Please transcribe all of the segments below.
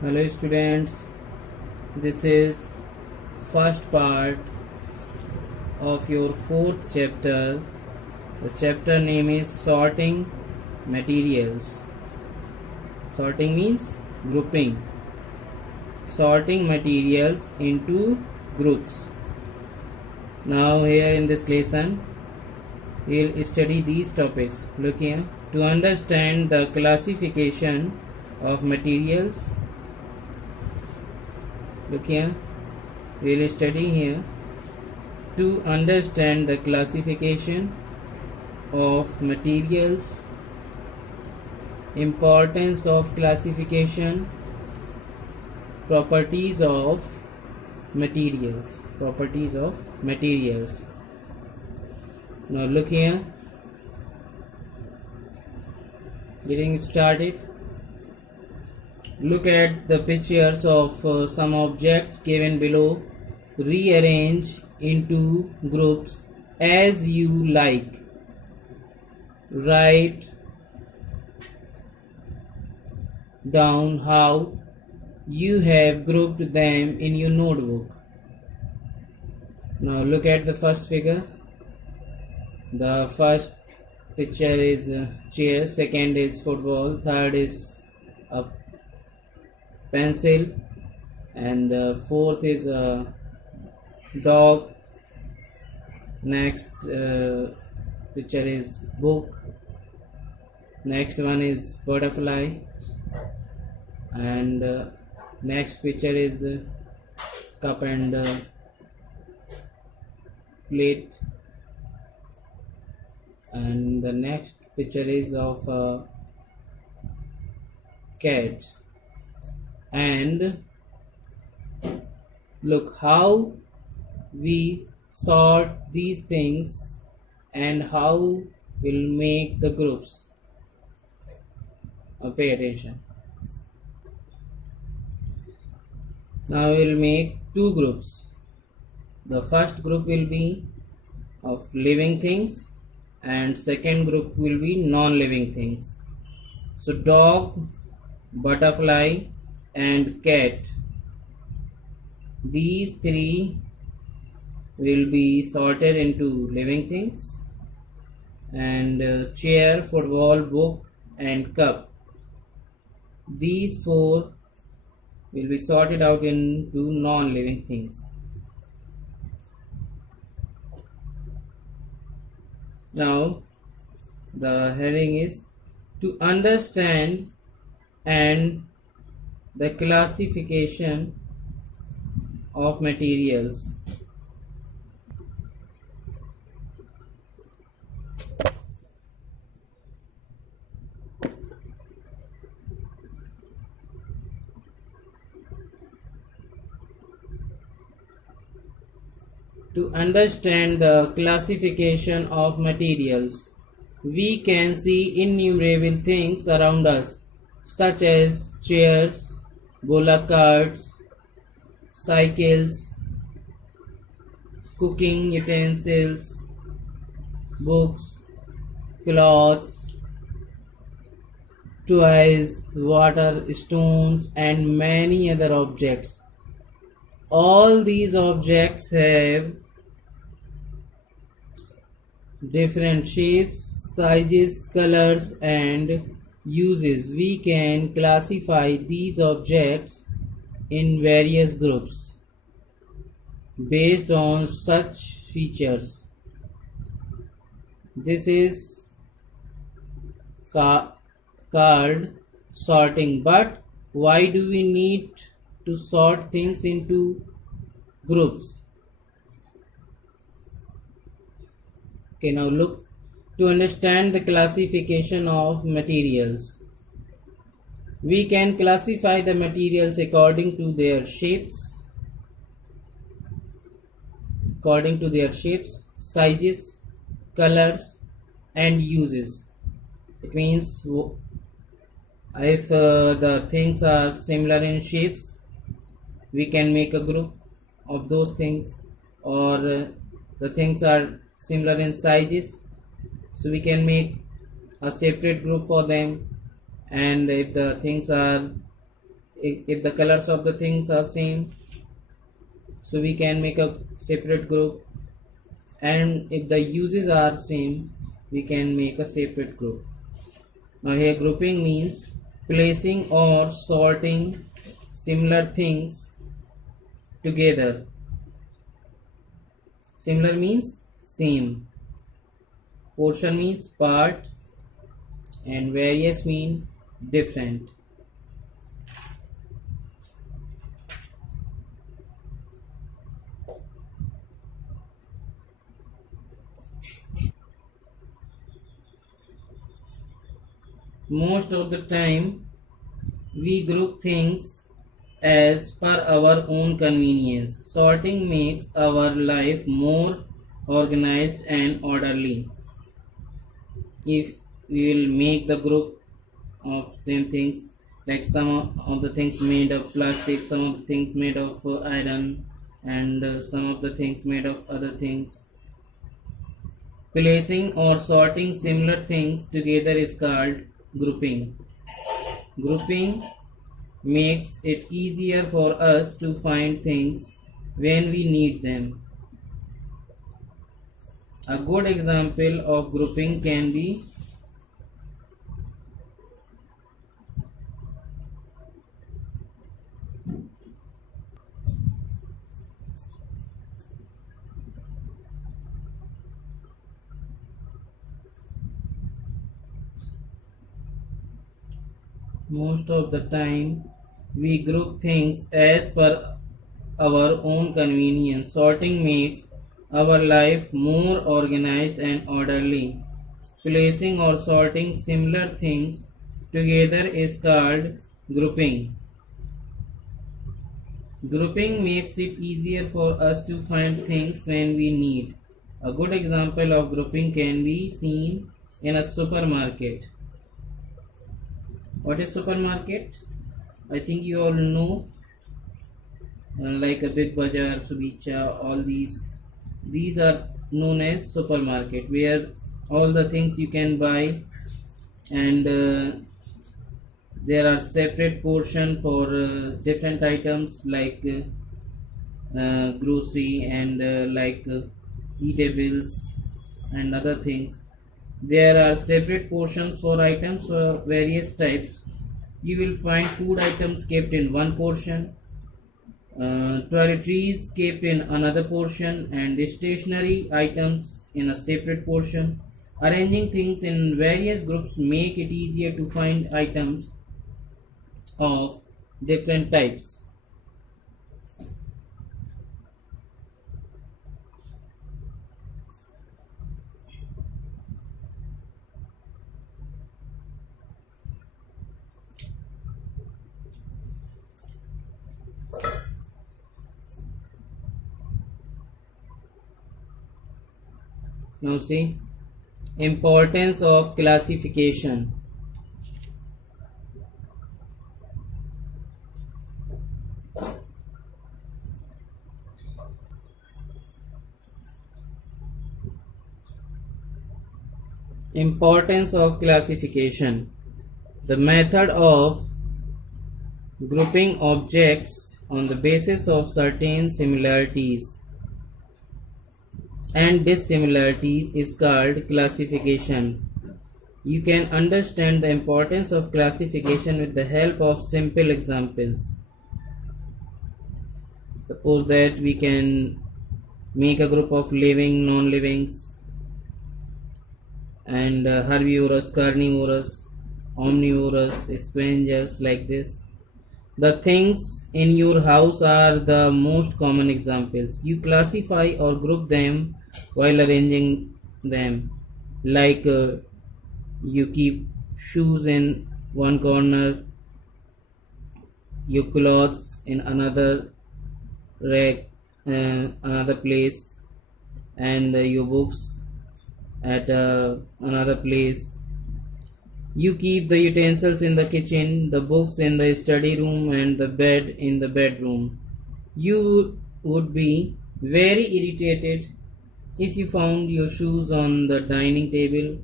Hello students, this is first part of your fourth chapter. The chapter name is sorting materials. Sorting means grouping. Sorting materials into groups. Now here in this lesson, we'll study these topics. Look here. To understand the classification of materials, look here, we will study here to understand the classification of materials, importance of classification, properties of materials. Now look here, getting started. Look at the pictures of some objects given below. Rearrange into groups as you like. Write down how you have grouped them in your notebook. Now look at the first figure. The first picture is chair, second is football, third is a pencil, and fourth is a dog. Next picture is book. Next one is butterfly, and next picture is cup and plate, and the next picture is of a cat. And look how we sort these things and how we'll make the groups. Pay attention. Now we'll make two groups. The first group will be of living things and second group will be non-living things. So dog, butterfly and cat, these three will be sorted into living things, and chair, football, book and cup, these four will be sorted out into non-living things. Now the heading is to understand and the classification of materials. To understand the classification of materials, we can see innumerable things around us, such as chairs, bullock carts, cycles, cooking utensils, books, clothes, toys, water, stones, and many other objects. All these objects have different shapes, sizes, colors, and uses. We can classify these objects in various groups based on such features. This is called sorting. But why do we need to sort things into groups? Okay, now look, to understand the classification of materials, we can classify the materials according to their shapes, sizes, colors and uses. It means if the things are similar in shapes, we can make a group of those things, or the things are similar in sizes, so we can make a separate group for them. And if the things are If the colors of the things are same, so we can make a separate group, and if the uses are same, we can make a separate group. Now here grouping means placing or sorting similar things together. Similar means same, portion means part, and various mean different. Most of the time we group things as per our own convenience. Sorting makes our life more organized and orderly. If we will make the group of same things, like some of the things made of plastic, some of the things made of iron, and some of the things made of other things. Placing or sorting similar things together is called grouping. Grouping makes it easier for us to find things when we need them. A good example of grouping can be most of the time we group things as per our own convenience. Sorting makes our life more organized and orderly. Placing or sorting similar things together is called grouping. Grouping makes it easier for us to find things when we need. A good example of grouping can be seen in a supermarket. What is supermarket? I think you all know, like a Big Bazaar, Subicha, all these are known as supermarket, where all the things you can buy, and there are separate portion for different items like grocery and like eatables and other things. There are separate portions for items for various types. You will find food items kept in one portion, toiletries kept in another portion, and stationery items in a separate portion. Arranging things in various groups make it easier to find items of different types. Now see, importance of classification. Importance of classification. The method of grouping objects on the basis of certain similarities and dissimilarities is called classification. You can understand the importance of classification with the help of simple examples. Suppose that we can make a group of living, non-livings, and herbivorous, carnivorous, omnivorous, scavengers, like this. The things in your house are the most common examples. You classify or group them while arranging them. Like you keep shoes in one corner, your clothes in another rack, another place, and your books at another place. You keep the utensils in the kitchen, the books in the study room, and the bed in the bedroom. You would be very irritated if you found your shoes on the dining table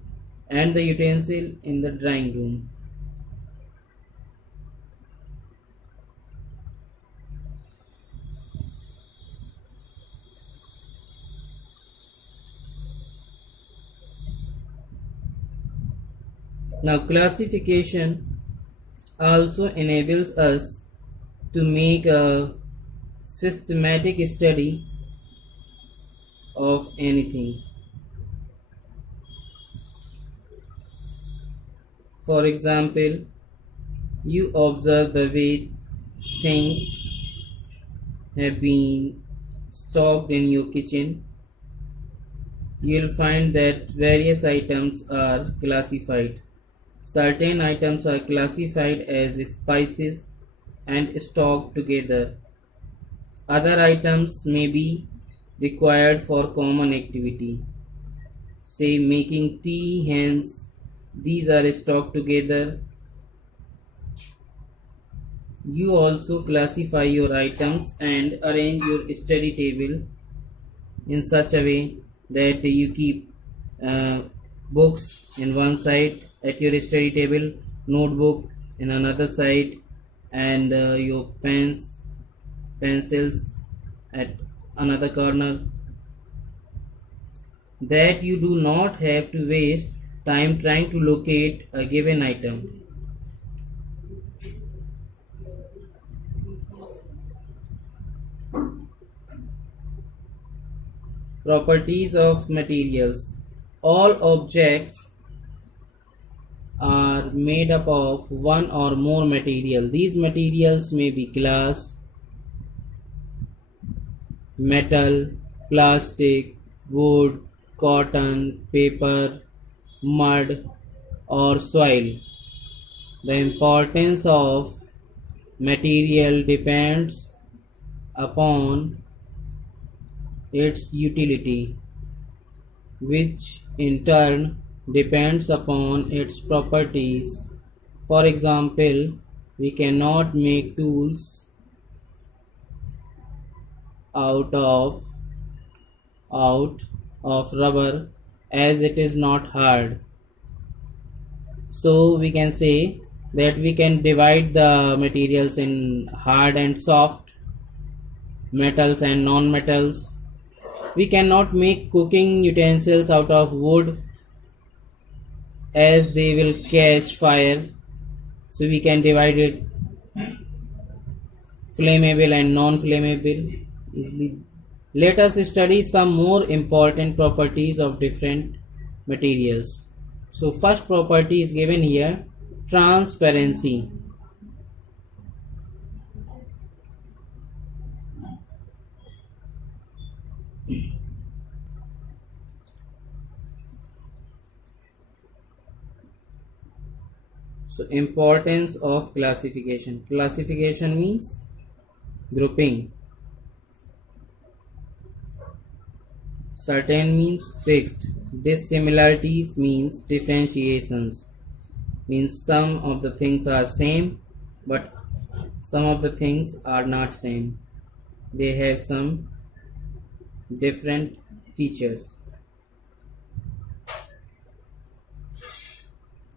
and the utensil in the drawing room. Now, classification also enables us to make a systematic study of anything. For example, you observe the way things have been stocked in your kitchen. You will find that various items are classified. Certain items are classified as spices and stocked together. Other items may be required for common activity, say making tea, hence these are stocked together. You also classify your items and arrange your study table in such a way that you keep books in one side at your study table, notebook in another side, and your pencils at another corner, that you do not have to waste time trying to locate a given item. Properties of materials. All objects are made up of one or more material. These materials may be glass, metal, plastic, wood, cotton, paper, mud, or soil. The importance of material depends upon its utility, which in turn depends upon its properties. For example, we cannot make tools out of rubber, as it is not hard. So we can say that we can divide the materials in hard and soft, metals and non-metals. We cannot make cooking utensils out of wood, as they will catch fire. So we can divide it flammable and non-flammable easily. Let us study some more important properties of different materials. So first property is given here, transparency. So importance of classification. Classification means grouping. Certain means fixed. Dissimilarities means differentiations. Means some of the things are same, but some of the things are not same. They have some different features.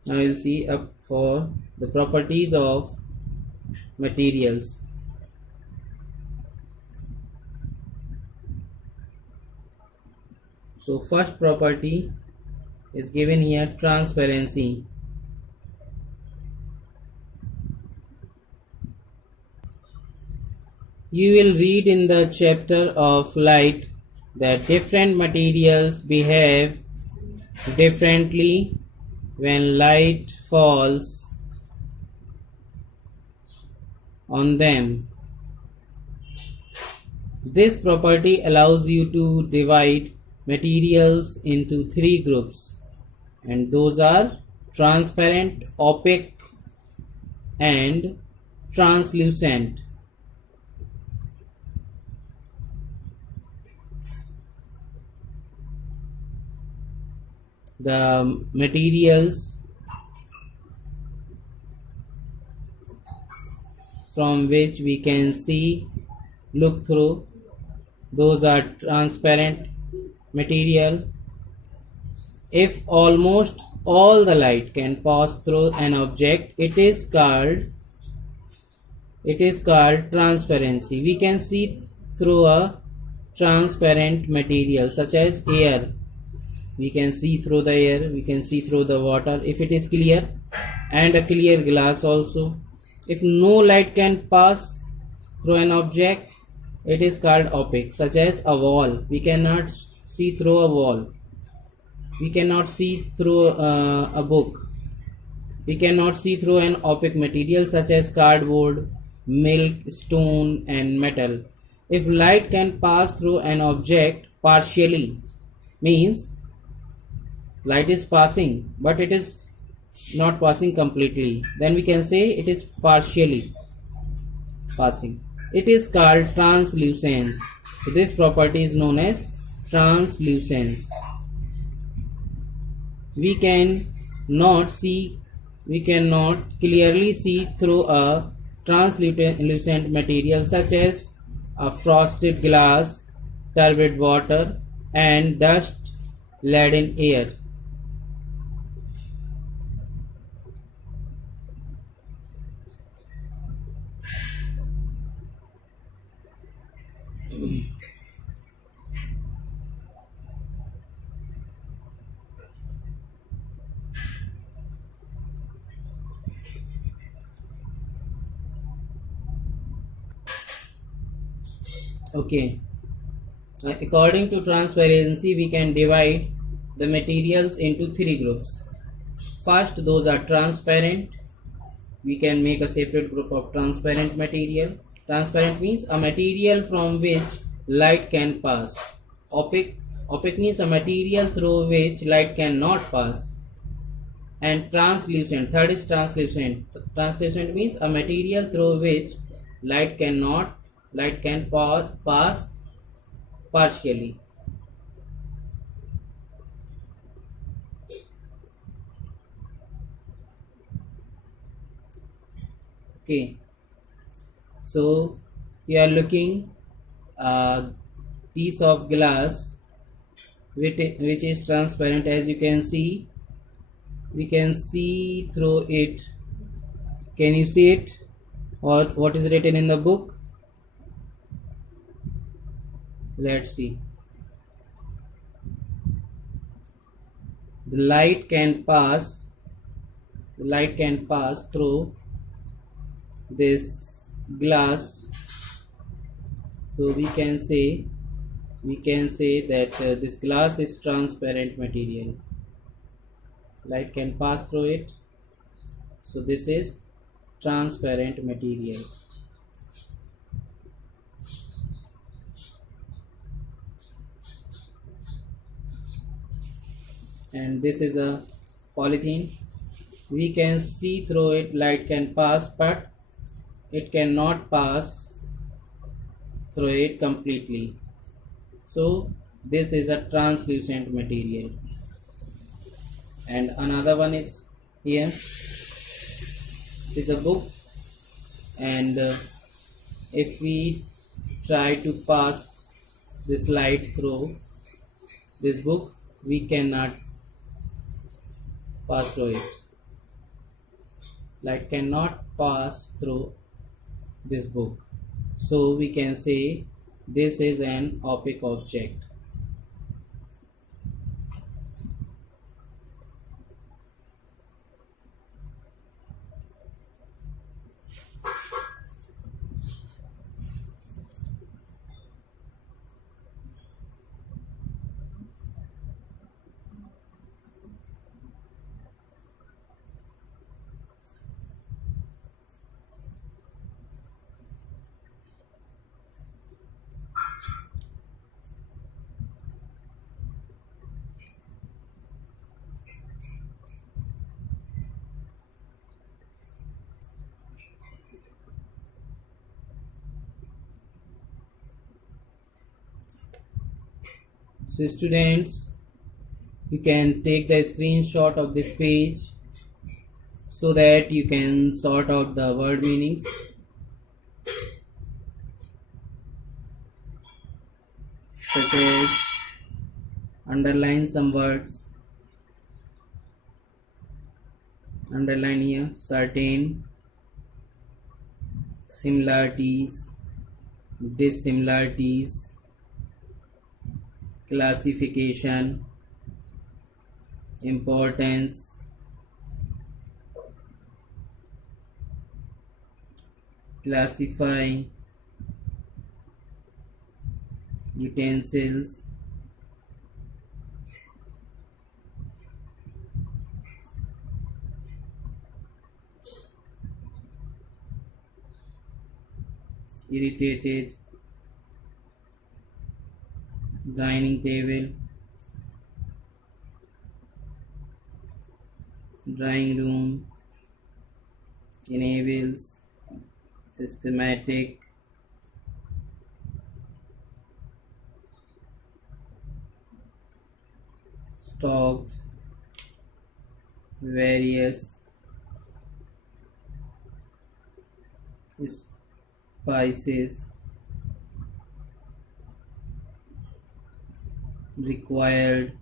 Now we'll see up for the properties of materials. So first property is given here, transparency. You will read in the chapter of light that different materials behave differently when light falls on them. This property allows you to divide materials into three groups, and those are transparent, opaque, and translucent. The materials from which we can see, look through, those are transparent material. If almost all the light can pass through an object, it is called transparency. We can see through a transparent material such as air. we can see through the air, we can see through the water if it is clear, and a clear glass also. If no light can pass through an object, it is called opaque, such as a wall. We cannot see through a wall, we cannot see through a book, we cannot see through an opaque material such as cardboard, milk, stone, and metal. If light can pass through an object partially, means light is passing but it is not passing completely, then we can say it is partially passing. It is called translucence. This property is known as translucence. We cannot clearly see through a translucent material such as a frosted glass, turbid water, and dust laden air. Okay. According to transparency, we can divide the materials into three groups. First, those are transparent. We can make a separate group of transparent material. Transparent means a material from which light can pass. Opaque means a material through which light cannot pass. And translucent, third is translucent. Translucent means a material through which light can pass partially. Okay, so you are looking a piece of glass which is transparent. As you can see, we can see through it. Can you see it, or what is written in the book? Let's see. The light can pass through this glass, so we can say that this glass is transparent material. Light can pass through it, so this is transparent material. And this is a polythene. We can see through it, light can pass, but it cannot pass through it completely. So this is a translucent material. And another one is here. This is a book, and if we try to pass this light through this book, we cannot pass through it. Light cannot pass through this book, so we can say this is an opaque object. So students, you can take the screenshot of this page so that you can sort out the word meanings. Such as underline some words. Underline here certain, similarities, dissimilarities, classification, importance, classify, utensils, irritated, dining table, drawing room, enables, systematic, stocked, various, spices, required,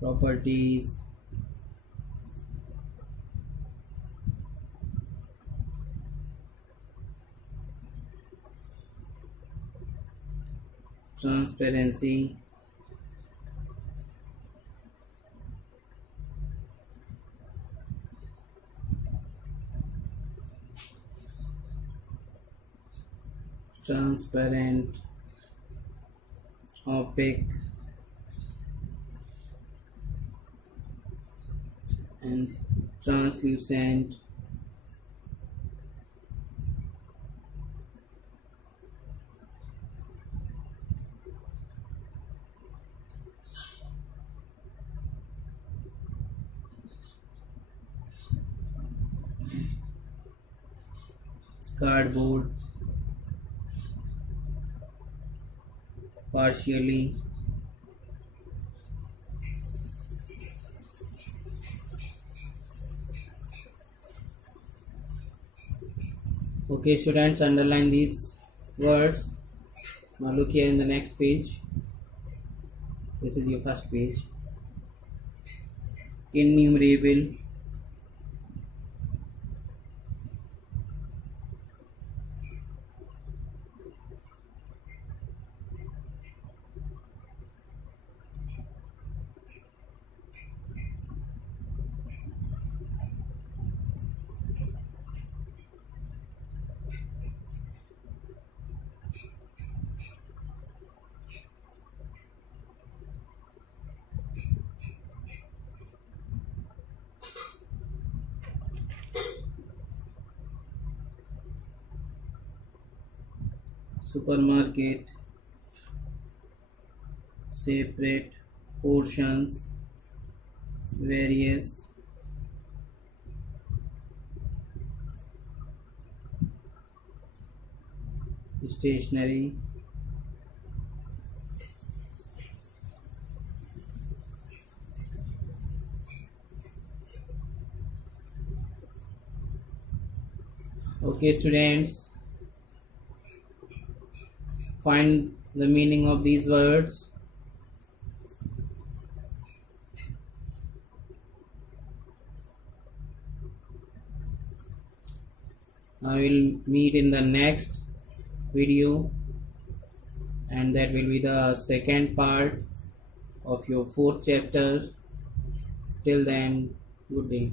properties, transparency, transparent, opaque, and translucent, cardboard, partially, okay students, underline these words. Now look here in the next page. This is your first page. Innumerable, supermarket, separate, portions, various, stationery, okay students, find the meaning of these words. I will meet in the next video, and that will be the second part of your fourth chapter. Till then, good day.